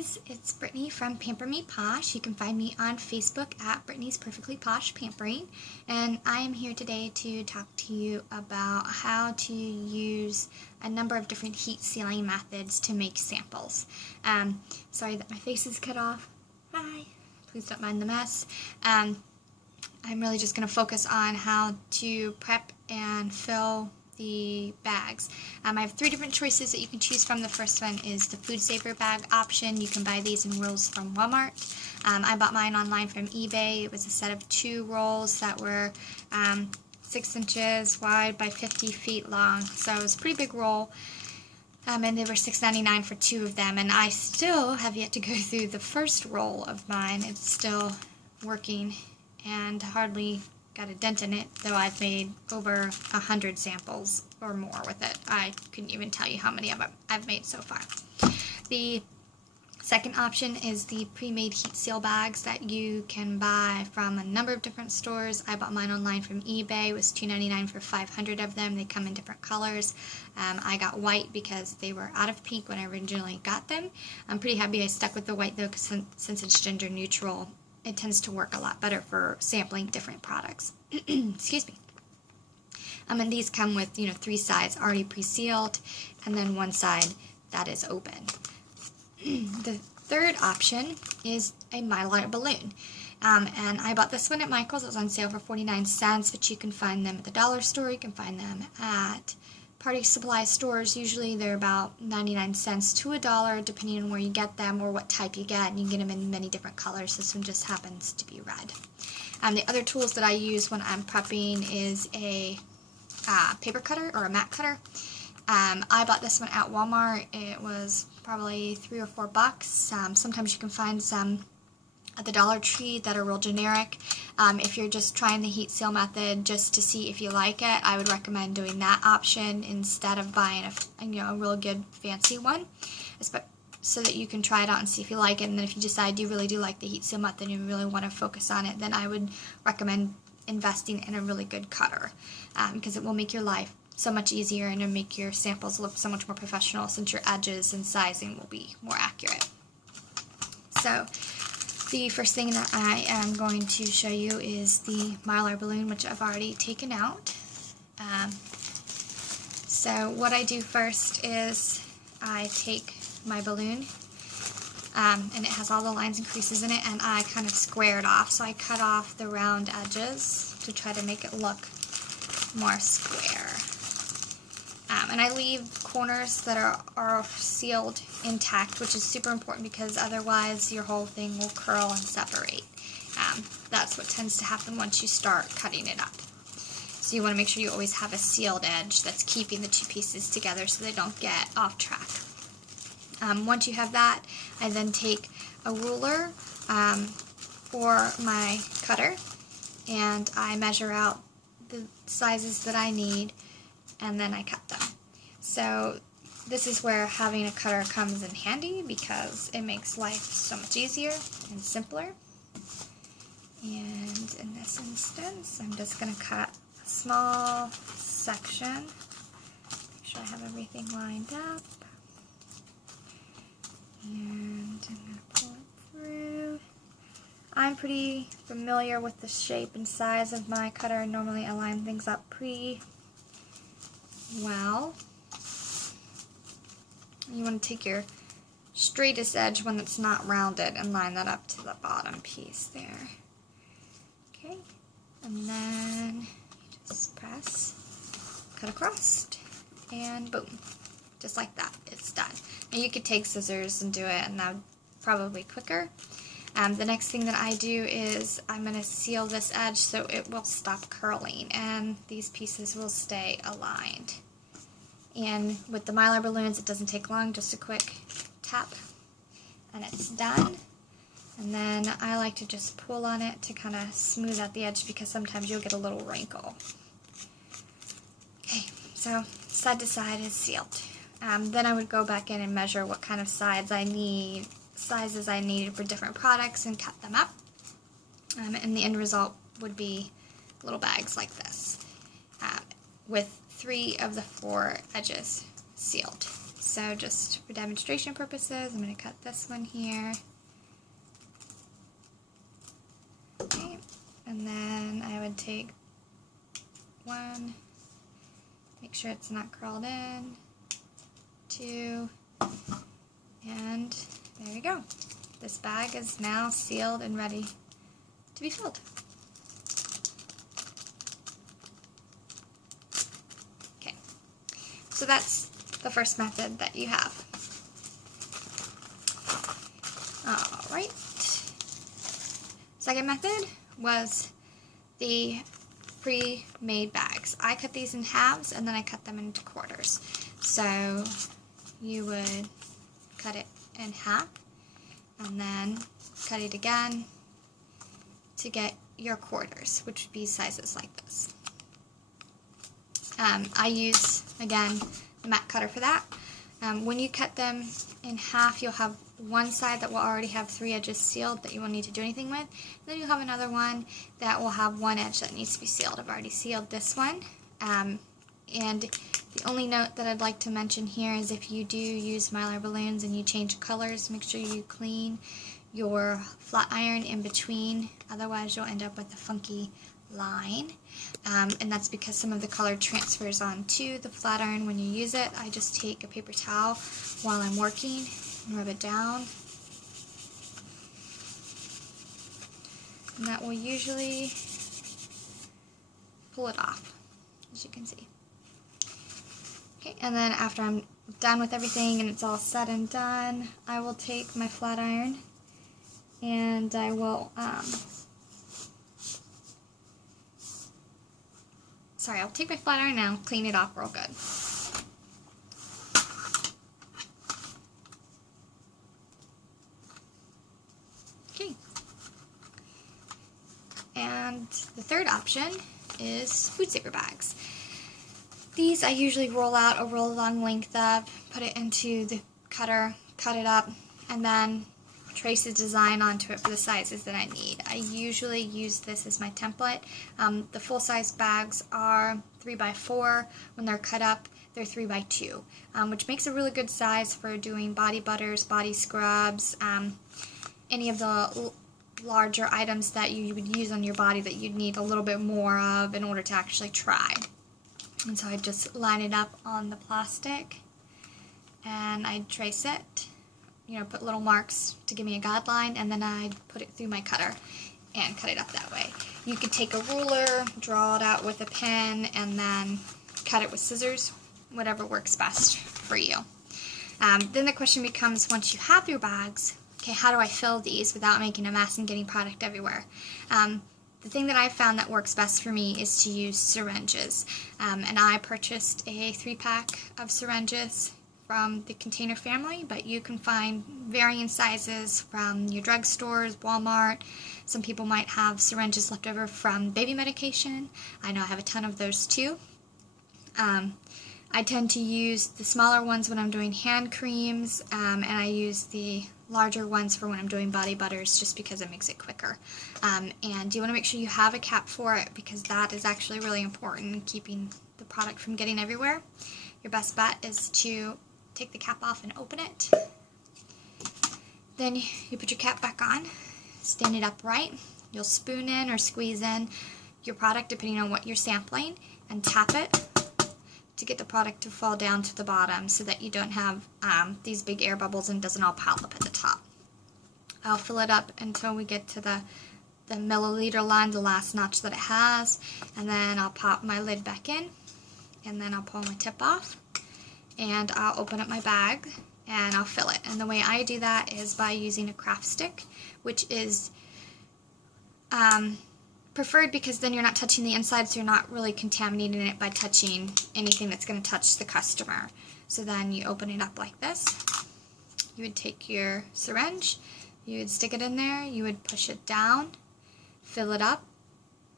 guys, it's Brittany from Pamper Me Posh. You can find me on Facebook at Brittany's Perfectly Posh Pampering, and I am here today to talk to you about how to use a number of different heat sealing methods to make samples. Sorry that my face is cut off. Hi. Please don't mind the mess. I'm really just going to focus on how to prep and fill the bags. I have 3 different choices that you can choose from. The first one is the Food Saver bag option. You can buy these in rolls from Walmart. I bought mine online from eBay. It was a set of 2 rolls that were 6 inches wide by 50 feet long. So it was a pretty big roll. And they were $6.99 for 2 of them. And I still have yet to go through the first roll of mine. It's still working and hardly got a dent in it, though I've made over 100 samples or more with it. I couldn't even tell you how many of them I've made so far. The second option is the pre-made heat seal bags that you can buy from a number of different stores. I bought mine online from eBay. It was $2.99 for 500 of them. They come in different colors. I got white because they were out of pink when I originally got them. I'm pretty happy I stuck with the white though, because since it's gender neutral, it tends to work a lot better for sampling different products. Excuse me. And these come with, 3 sides already pre-sealed, and then 1 side that is open. The third option is a Mylar balloon. And I bought this one at Michael's. It was on sale for 49 cents, but you can find them at the dollar store. You can find them at party supply stores. Usually they're about 99 cents to $1, depending on where you get them or what type you get. And you can get them in many different colors. This one just happens to be red. The other tools that I use when I'm prepping is a paper cutter or a mat cutter. I bought this one at Walmart. It was probably $3 or $4. Sometimes you can find some at the Dollar Tree that are real generic. If you're just trying the heat seal method just to see if you like it, I would recommend doing that option instead of buying a real good fancy one, so that you can try it out and see if you like it. And then if you decide you really do like the heat seal method and you really want to focus on it, then I would recommend investing in a really good cutter, because it will make your life so much easier and it'll make your samples look so much more professional, since your edges and sizing will be more accurate. So the first thing that I am going to show you is the Mylar balloon, which I've already taken out. So what I do first is I take my balloon, and it has all the lines and creases in it, and I kind of square it off. So I cut off the round edges to try to make it look more square. And I leave corners that are sealed intact, which is super important because otherwise your whole thing will curl and separate. That's what tends to happen once you start cutting it up. So you want to make sure you always have a sealed edge that's keeping the 2 pieces together so they don't get off track. Once you have that, I then take a ruler for my cutter, and I measure out the sizes that I need, and then I cut them. So this is where having a cutter comes in handy, because it makes life so much easier and simpler. And in this instance, I'm just going to cut a small section. Make sure I have everything lined up. And I'm going to pull it through. I'm pretty familiar with the shape and size of my cutter. Normally I line things up pretty well. You want to take your straightest edge, one that's not rounded, and line that up to the bottom piece there. Okay, and then you just press, cut across, and boom. Just like that, it's done. Now you could take scissors and do it, and that would probably be quicker. The next thing that I do is I'm going to seal this edge so it will stop curling and these pieces will stay aligned. And with the Mylar balloons, it doesn't take long, just a quick tap and it's done. And then I like to just pull on it to kind of smooth out the edge, because sometimes you'll get a little wrinkle. Okay, so side to side is sealed. Then I would go back in and measure what kind of sizes I needed for different products and cut them up. And the end result would be little bags like this, with 3 of the 4 edges sealed. So just for demonstration purposes, I'm going to cut this one here. Okay, and then I would take one, make sure it's not curled in, two, and there we go. This bag is now sealed and ready to be filled. Okay, so that's the first method that you have. Alright. Second method was the pre-made bags. I cut these in halves and then I cut them into quarters. So you would cut it in half and then cut it again to get your quarters, which would be sizes like this. I use, again, the mat cutter for that. When you cut them in half, you'll have one side that will already have 3 edges sealed that you won't need to do anything with. Then you'll have another one that will have 1 edge that needs to be sealed. I've already sealed this one. And the only note that I'd like to mention here is if you do use Mylar balloons and you change colors, make sure you clean your flat iron in between. Otherwise, you'll end up with a funky line. And that's because some of the color transfers onto the flat iron when you use it. I just take a paper towel while I'm working and rub it down. And that will usually pull it off, as you can see. Okay, and then after I'm done with everything and it's all said and done, I will take my flat iron and I will, I'll take my flat iron now, clean it off real good. Okay. And the third option is food saver bags. These I usually roll out a real long length of, put it into the cutter, cut it up, and then trace a design onto it for the sizes that I need. I usually use this as my template. The full-size bags are 3x4. When they're cut up, they're 3x2, which makes a really good size for doing body butters, body scrubs, any of the larger items that you would use on your body that you'd need a little bit more of in order to actually try. And so I just line it up on the plastic and I trace it, put little marks to give me a guideline, and then I put it through my cutter and cut it up that way. You could take a ruler, draw it out with a pen, and then cut it with scissors, whatever works best for you. Then the question becomes, once you have your bags, okay, how do I fill these without making a mess and getting product everywhere? The thing that I found that works best for me is to use syringes. And I purchased a 3-pack of syringes from the Container family, but you can find varying sizes from your drugstores, Walmart. Some people might have syringes left over from baby medication. I know I have a ton of those too. I tend to use the smaller ones when I'm doing hand creams, and I use the larger ones for when I'm doing body butters just because it makes it quicker. And you want to make sure you have a cap for it because that is actually really important in keeping the product from getting everywhere. Your best bet is to take the cap off and open it. Then you put your cap back on, stand it upright. You'll spoon in or squeeze in your product depending on what you're sampling and tap it to get the product to fall down to the bottom so that you don't have these big air bubbles and it doesn't all pile up at the top. I'll fill it up until we get to the milliliter line, the last notch that it has, and then I'll pop my lid back in, and then I'll pull my tip off, and I'll open up my bag, and I'll fill it. And the way I do that is by using a craft stick, which is preferred because then you're not touching the inside, so you're not really contaminating it by touching anything that's going to touch the customer. So then you open it up like this. You would take your syringe, you would stick it in there, you would push it down, fill it up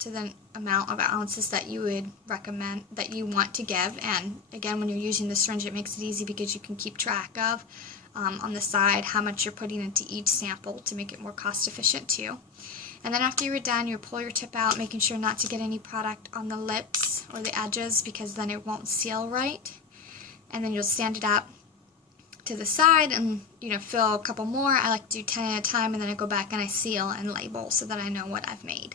to the amount of ounces that you would recommend, that you want to give. And again, when you're using the syringe, it makes it easy because you can keep track of on the side how much you're putting into each sample to make it more cost efficient too. And then after you're done, you pull your tip out, making sure not to get any product on the lips or the edges because then it won't seal right. And then you'll stand it up to the side and, fill a couple more. I like to do 10 at a time, and then I go back and I seal and label so that I know what I've made.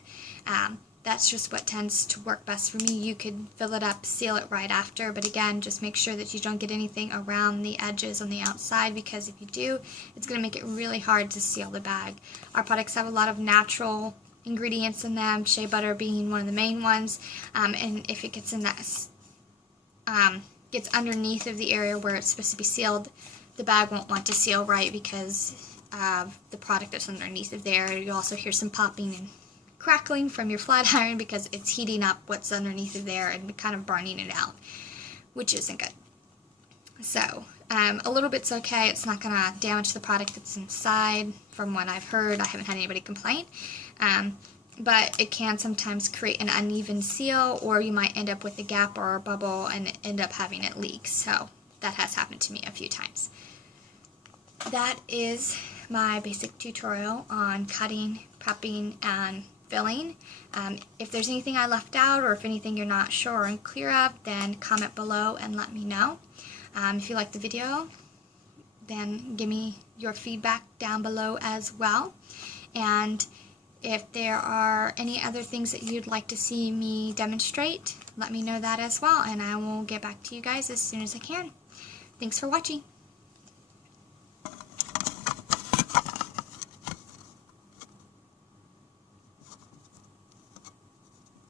That's just what tends to work best for me. You could fill it up, seal it right after, but again, just make sure that you don't get anything around the edges on the outside, because if you do, it's going to make it really hard to seal the bag. Our products have a lot of natural ingredients in them, shea butter being one of the main ones, and if it gets in that, gets underneath of the area where it's supposed to be sealed, the bag won't want to seal right because of the product that's underneath of there. You'll also hear some popping and crackling from your flat iron because it's heating up what's underneath of there and kind of burning it out, which isn't good. So, a little bit's okay. It's not going to damage the product that's inside. From what I've heard, I haven't had anybody complain. But it can sometimes create an uneven seal, or you might end up with a gap or a bubble and end up having it leak. So that has happened to me a few times. That is my basic tutorial on cutting, prepping, and filling. If there's anything I left out, or if anything you're not sure or unclear of, then comment below and let me know. If you like the video, then give me your feedback down below as well. And if there are any other things that you'd like to see me demonstrate, let me know that as well, and I will get back to you guys as soon as I can. Thanks for watching.